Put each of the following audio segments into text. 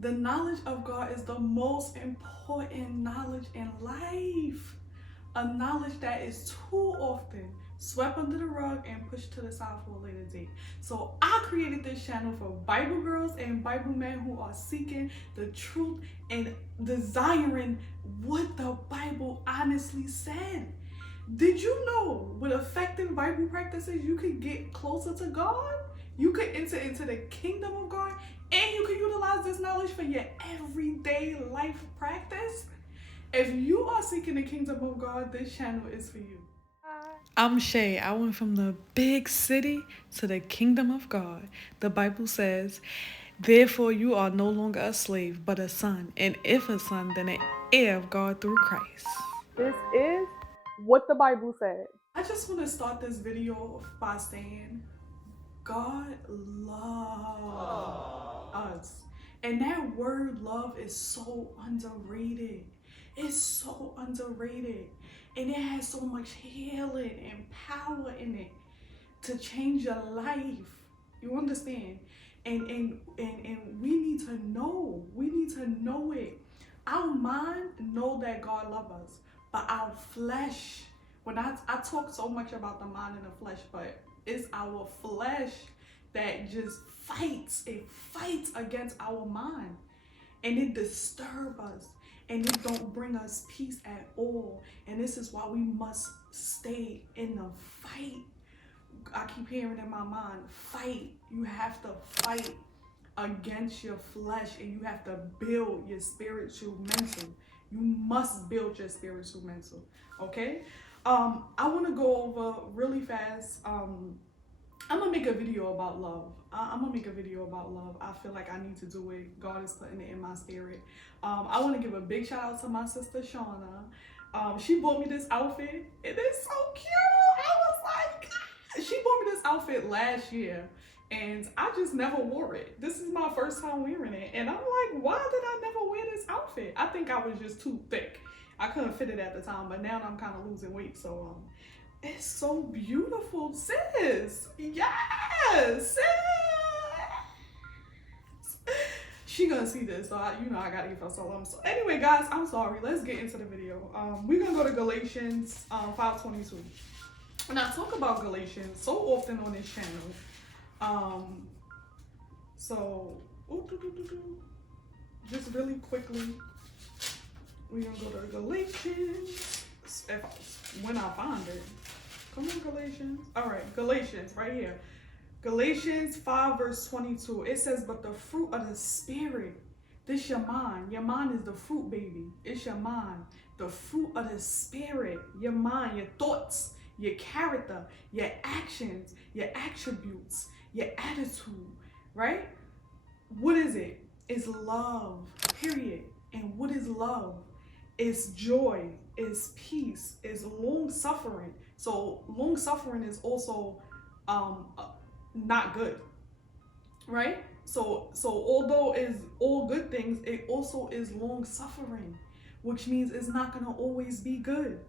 The knowledge of God is the most important knowledge in life. A knowledge that is too often swept under the rug and pushed to the side for a later date. So I created this channel for Bible girls and Bible men who are seeking the truth and desiring what the Bible honestly said. Did you know with effective Bible practices you could get closer to God? You could enter into the kingdom of God, and you can utilize this knowledge for your everyday life practice. If you are seeking the kingdom of God, this channel is for you. I'm Shay. I went from the big city to the kingdom of God. The Bible says, therefore you are no longer a slave, but a son. And if a son, then an heir of God through Christ. This is what the Bible said. I just want to start this video by saying, God loves us. And that word love is so underrated. It's so underrated. And it has so much healing and power in it to change your life. You understand? And we need to know. We need to know it. Our mind know that God loves us. But our flesh, when I talk so much about the mind and the flesh, but it's our flesh that just fights. It fights against our mind. And it disturbs us. And it don't bring us peace at all. And this is why we must stay in the fight. I keep hearing in my mind, fight. You have to fight against your flesh, and you have to build your spiritual mental. You must build your spiritual mental. Okay? I want to go over really fast. I'm gonna make a video about love. I'm gonna make a video about love. I feel like I need to do it. God is putting it in my spirit. I want to give a big shout out to my sister Shauna. She bought me this outfit. It is so cute. I was like, she bought me this outfit last year, and I just never wore it. This is my first time wearing it, and I'm like, why did I never wear this outfit? I think I was just too thick. I couldn't fit it at the time, but now I'm kind of losing weight, so it's so beautiful, sis. Yes, sis. She gonna see this, so I gotta give her some love. So anyway, guys, I'm sorry. Let's get into the video. We're gonna go to Galatians 5:22. When I talk about Galatians so often on this channel, just really quickly, we're gonna go to Galatians. When I find it. Come on, Galatians. All right, Galatians, right here. Galatians 5:22. It says, but the fruit of the Spirit, this your mind. Your mind is the fruit, baby. It's your mind. The fruit of the Spirit, your mind, your thoughts, your character, your actions, your attributes, your attitude, right? What is it? It's love, period. And what is love? It's joy, it's peace, it's long suffering. So long suffering is also not good, right? So although it's all good things, it also is long suffering, which means it's not gonna always be good.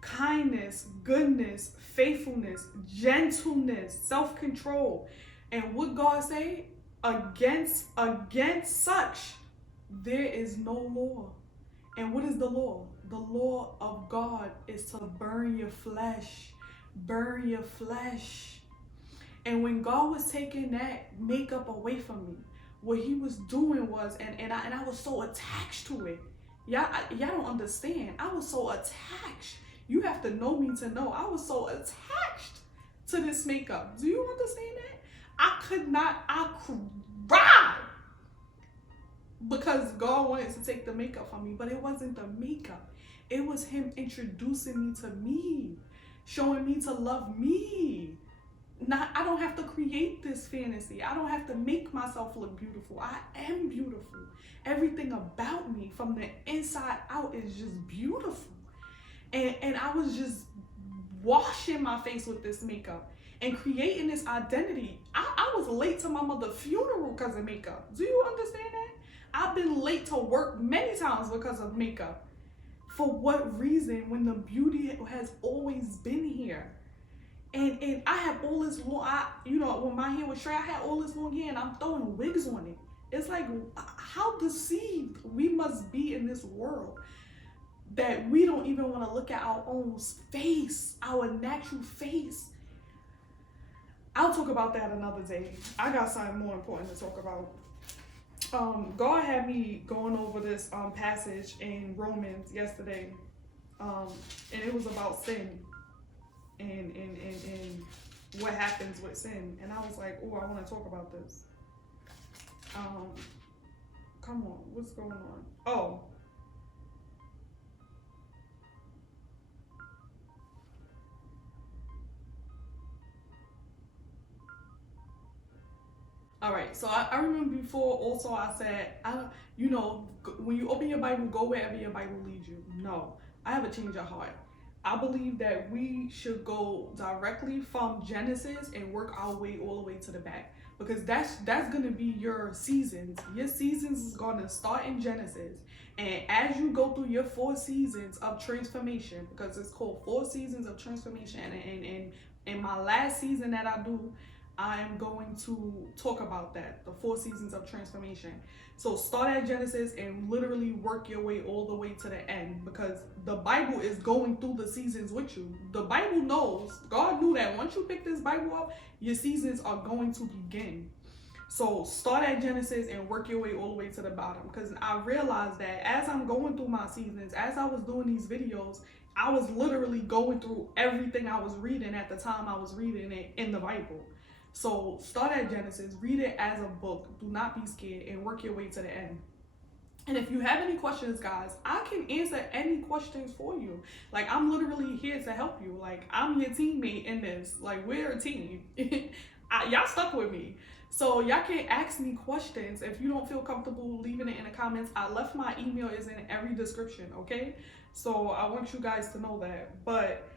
Kindness, goodness, faithfulness, gentleness, self-control. And what God say? Against such there is no law. And what is the law? The law of God is to burn your flesh. Burn your flesh. And when God was taking that makeup away from me, what he was doing was, and I was so attached to it. Y'all don't understand. I was so attached. You have to know me to know. I was so attached to this makeup. Do you understand that? I cried. Because God wanted to take the makeup from me, but it wasn't the makeup. It was him introducing me to me, showing me to love me. I don't have to create this fantasy. I don't have to make myself look beautiful. I am beautiful. Everything about me from the inside out is just beautiful. And I was just washing my face with this makeup and creating this identity. I was late to my mother's funeral because of makeup. Do you understand that? I've been late to work many times because of makeup. For what reason when the beauty has always been here? And I have all this long, when my hair was straight, I had all this long hair and I'm throwing wigs on it. It's like, how deceived we must be in this world that we don't even want to look at our own face, our natural face. I'll talk about that another day. I got something more important to talk about. God had me going over this passage in Romans yesterday, and it was about sin and what happens with sin. And I was like, oh, I want to talk about this. Come on, what's going on? Oh. All right, so I remember before also I said, when you open your Bible, go wherever your Bible leads you. No, I have a change of heart. I believe that we should go directly from Genesis and work our way all the way to the back, because that's going to be your seasons. Your seasons is going to start in Genesis, and as you go through your 4 seasons of transformation, because it's called 4 seasons of transformation, and in my last season that I do, I am going to talk about that, the 4 seasons of transformation. So start at Genesis and literally work your way all the way to the end, because the Bible is going through the seasons with you. The Bible knows, God knew that once you pick this Bible up, your seasons are going to begin. So start at Genesis and work your way all the way to the bottom, because I realized that as I'm going through my seasons, as I was doing these videos, I was literally going through everything I was reading at the time I was reading it in the Bible. So start at Genesis, read it as a book, do not be scared, and work your way to the end. And if you have any questions, guys, I can answer any questions for you. Like, I'm literally here to help you. Like, I'm your teammate in this. Like, we're a team. Y'all stuck with me. So y'all can ask me questions. If you don't feel comfortable leaving it in the comments, I left my email is in every description, okay? So I want you guys to know that. But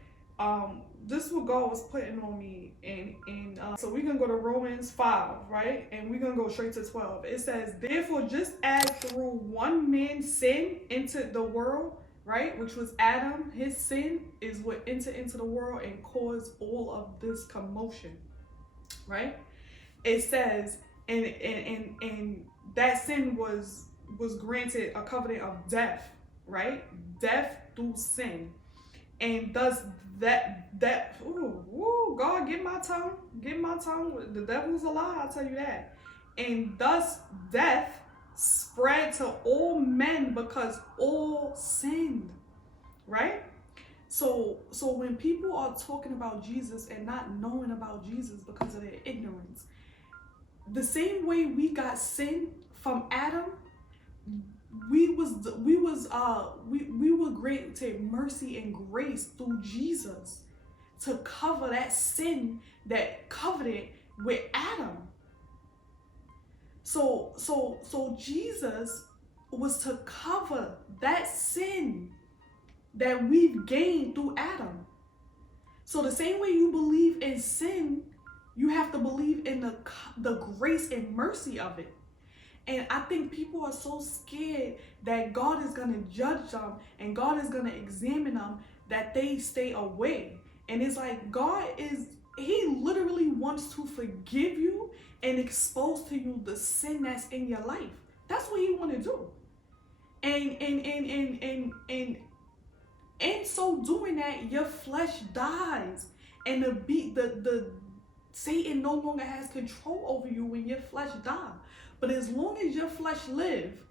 this is what God was putting on me, and so we're gonna go to Romans 5, right? And we're gonna go straight to 12. It says, therefore, just as through one man's sin entered the world, right, which was Adam, his sin is what entered into the world and caused all of this commotion, right? It says, and that sin was granted a covenant of death, right? Death through sin. And thus God, get my tongue. The devil's a lie, I'll tell you that. And thus death spread to all men because all sinned, right? So when people are talking about Jesus and not knowing about Jesus because of their ignorance, the same way we got sin from Adam, we were granted mercy and grace through Jesus to cover that sin that coveted with Adam. So Jesus was to cover that sin that we've gained through Adam. So the same way you believe in sin, you have to believe in the grace and mercy of it. And I think people are so scared that God is going to judge them and God is going to examine them that they stay away. And it's like he literally wants to forgive you and expose to you the sin that's in your life. That's what he want to do. And so doing that, your flesh dies. And the Satan no longer has control over you when your flesh dies. But as long as your flesh live,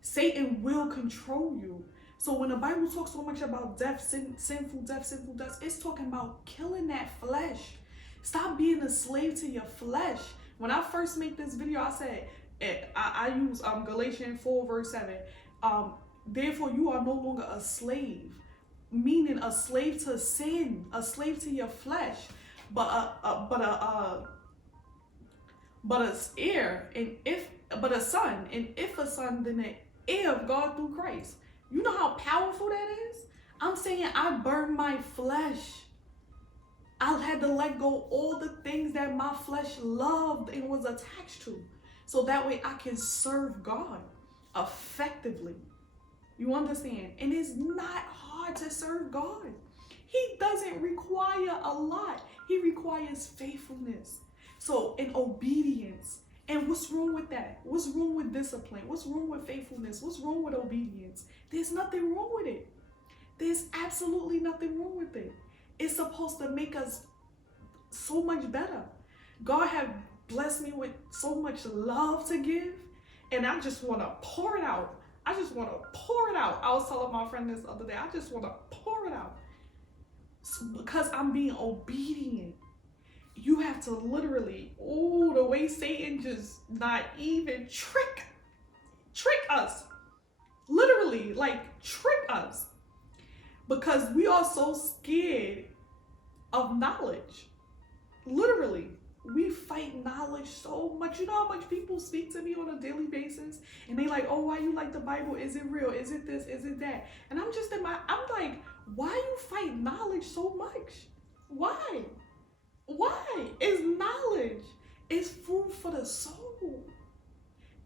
Satan will control you. So when the Bible talks so much about death, sinful death, it's talking about killing that flesh. Stop being a slave to your flesh. When I first made this video, I said, I use Galatians 4 verse 7. Therefore, you are no longer a slave, meaning a slave to sin, a slave to your flesh, but a heir, but a son, and if a son, then an heir of God through Christ. You know how powerful that is? I'm saying I burned my flesh. I had to let go all the things that my flesh loved and was attached to, so that way I can serve God effectively. You understand? And it's not hard to serve God. He doesn't require a lot. He requires faithfulness. So in obedience And what's wrong with that? What's wrong with discipline? What's wrong with faithfulness? What's wrong with obedience? There's nothing wrong with it. There's absolutely nothing wrong with it. It's supposed to make us so much better. God have blessed me with so much love to give, and I just want to pour it out. I just want to pour it out. I was telling my friend this other day, I just want to pour it out. Because I'm being obedient. You have to literally, the way Satan just not even trick us. Literally, like trick us. Because we are so scared of knowledge. Literally, we fight knowledge so much. You know how much people speak to me on a daily basis? And they like, oh, why you like the Bible? Is it real? Is it this? Is it that? And I'm just I'm like, why you fight knowledge so much? Why? Why? It's knowledge. It's food for the soul.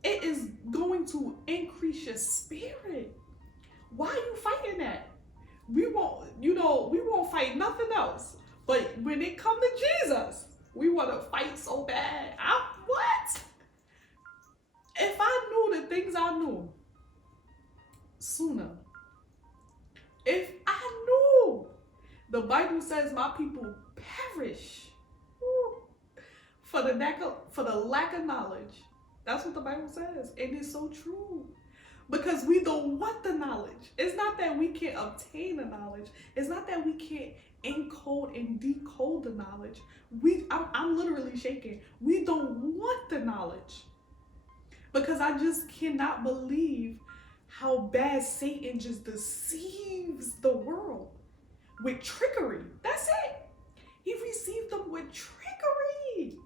It is going to increase your spirit. Why are you fighting that? We won't fight nothing else. But when it comes to Jesus, we want to fight so bad. What? If I knew the things I knew sooner, if I knew, the Bible says my people perish for the lack of knowledge. That's what the Bible says. And it's so true. Because we don't want the knowledge. It's not that we can't obtain the knowledge. It's not that we can't encode and decode the knowledge. I'm literally shaking. We don't want the knowledge. Because I just cannot believe how bad Satan just deceives the world with trickery. That's it. He received them with trickery.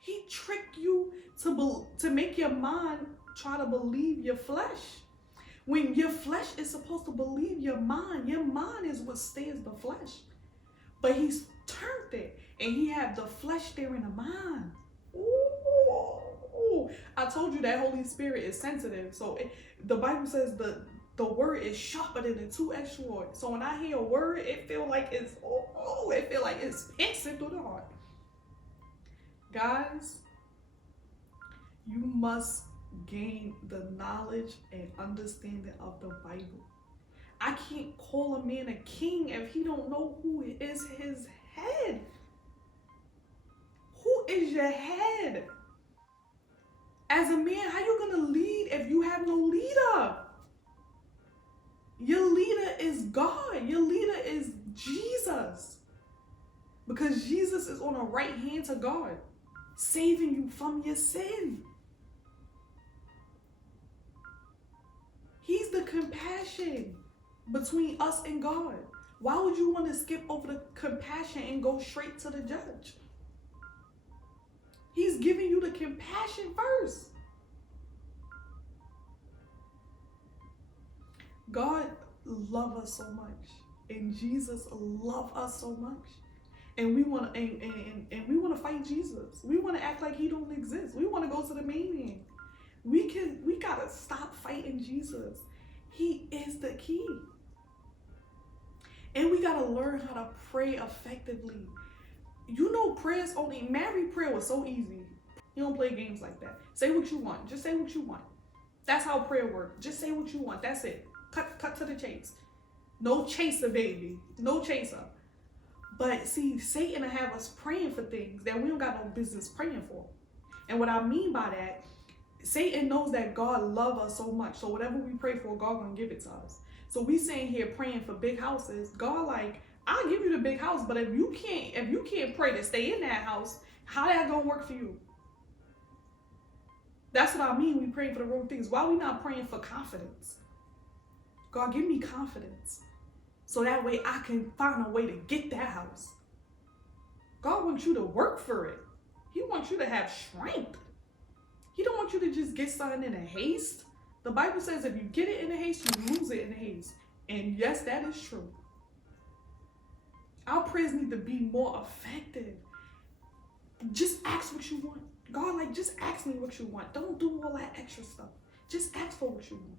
He tricked you to make your mind try to believe your flesh. When your flesh is supposed to believe your mind is what stays the flesh. But he's turned it, and he had the flesh there in the mind. Ooh. I told you that Holy Spirit is sensitive. So the Bible says the word is sharper than a two-edged sword. So when I hear a word, it feel like it's piercing through the heart. Guys, you must gain the knowledge and understanding of the Bible. I can't call a man a king if he don't know who is his head. Who is your head? As a man, how you gonna lead if you have no leader? Your leader is God. Your leader is Jesus. Because Jesus is on the right hand to God, saving you from your sin. He's the compassion between us and God. Why would you want to skip over the compassion and go straight to the judge? He's giving you the compassion first. God loves us so much, and Jesus loves us so much, and we want to fight Jesus. We want to act like he don't exist. We want to go to the main man. We gotta stop fighting Jesus. He is the key. And we gotta learn how to pray effectively. You know, married prayer was so easy. You don't play games like that. Say what you want. Just say what you want. That's how prayer works. Just say what you want. That's it. Cut to the chase. No chaser, baby. No chaser. But see, Satan will have us praying for things that we don't got no business praying for. And what I mean by that, Satan knows that God loves us so much. So whatever we pray for, God gonna give it to us. So we sitting here praying for big houses. God like, I'll give you the big house, but if you can't pray to stay in that house, how that gonna work for you? That's what I mean. We praying for the wrong things. Why are we not praying for confidence? God, give me confidence, so that way I can find a way to get that house. God wants you to work for it. He wants you to have strength. He don't want you to just get something in a haste. The Bible says if you get it in a haste, you lose it in a haste. And yes, that is true. Our prayers need to be more effective. Just ask what you want. God, like, just ask me what you want. Don't do all that extra stuff. Just ask for what you want.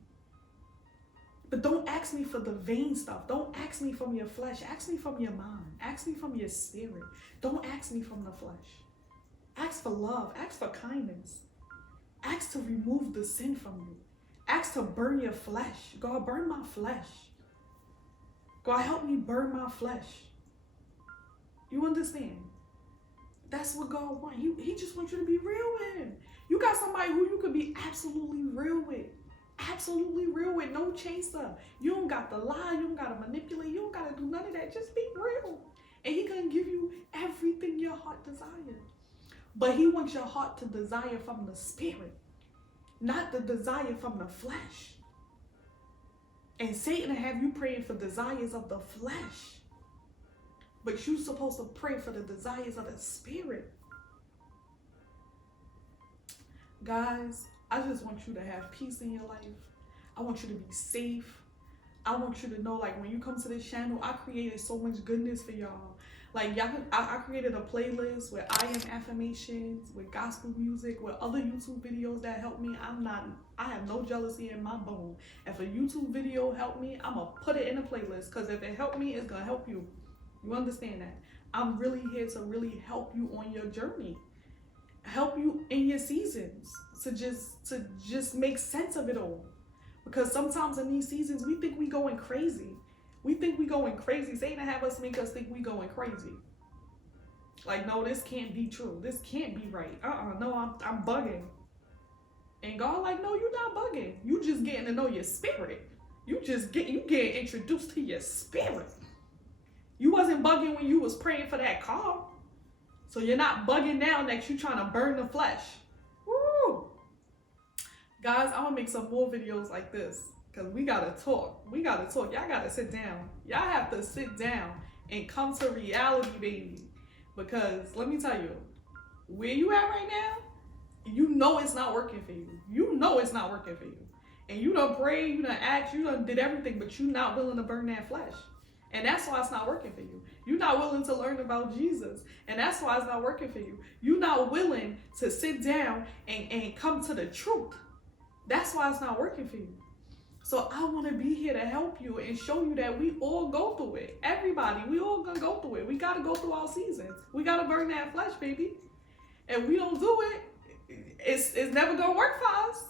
But don't ask me for the vain stuff. Don't ask me from your flesh. Ask me from your mind. Ask me from your spirit. Don't ask me from the flesh. Ask for love. Ask for kindness. Ask to remove the sin from you. Ask to burn your flesh. God, burn my flesh. God, help me burn my flesh. You understand? That's what God wants. He just wants you to be real with him. You got somebody who you could be absolutely real with. Absolutely real with. No chaser. You don't got to lie. You don't got to manipulate. You don't got to do none of that. Just be real. And he can give you everything your heart desires. But he wants your heart to desire from the spirit, not the desire from the flesh. And Satan will have you praying for desires of the flesh. But you're supposed to pray for the desires of the spirit. Guys, I just want you to have peace in your life. I want you to be safe. I want you to know, like, when you come to this channel, I created so much goodness for y'all. Like, y'all, I created a playlist with I am affirmations, with gospel music, with other YouTube videos that help me. I have no jealousy in my bone. If a YouTube video helped me, I'm gonna put it in a playlist, because if it helped me, it's gonna help you. You understand that? I'm really here to really help you on your journey. Help you in your seasons to just make sense of it all. Because sometimes in these seasons, we think we going crazy. We think we going crazy. Satan have us make us think we going crazy. Like, no, this can't be true. This can't be right. No, I'm bugging. And God like, no, you're not bugging. You just getting to know your spirit. You getting introduced to your spirit. You wasn't bugging when you was praying for that car. So you're not bugging now that you trying to burn the flesh. Woo! Guys, I'm gonna make some more videos like this, because we gotta talk. We gotta talk. Y'all gotta sit down. Y'all have to sit down and come to reality, baby. Because let me tell you, where you at right now, you know it's not working for you. You know it's not working for you. And you done prayed, you done asked, you done did everything, but you not willing to burn that flesh. And that's why it's not working for you. You're not willing to learn about Jesus. And that's why it's not working for you. You're not willing to sit down and come to the truth. That's why it's not working for you. So I want to be here to help you and show you that we all go through it. Everybody, we all gonna go through it. We got to go through our seasons. We got to burn that flesh, baby. And we don't do it, it's never gonna work for us.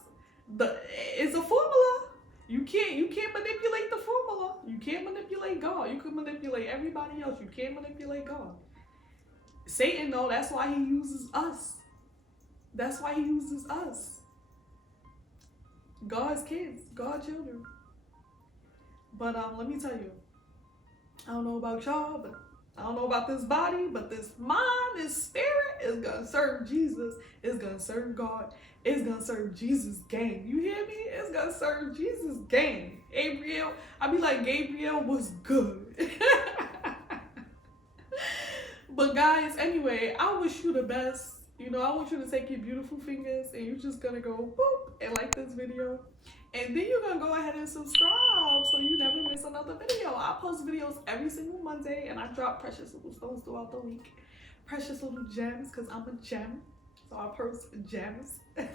It's a formula. You can't manipulate the formula. You can't manipulate God. You can manipulate everybody else. You can't manipulate God. Satan, though, that's why he uses us. That's why he uses us. God's kids, God's children. But let me tell you, I don't know about y'all, but I don't know about this body, but this mind, this spirit is gonna serve Jesus. It's gonna serve God. It's gonna serve Jesus' game. You hear me? It's gonna serve Jesus' game. Gabriel, I be like, Gabriel was good. But guys, anyway, I wish you the best. You know, I want you to take your beautiful fingers and you're just gonna go boop and like this video. And then you're gonna go ahead and subscribe so you never miss another video. I post videos every single Monday and I drop precious little stones throughout the week. Precious little gems, because I'm a gem. So I post gems. And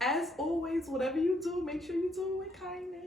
as always, whatever you do, make sure you do it with kindness.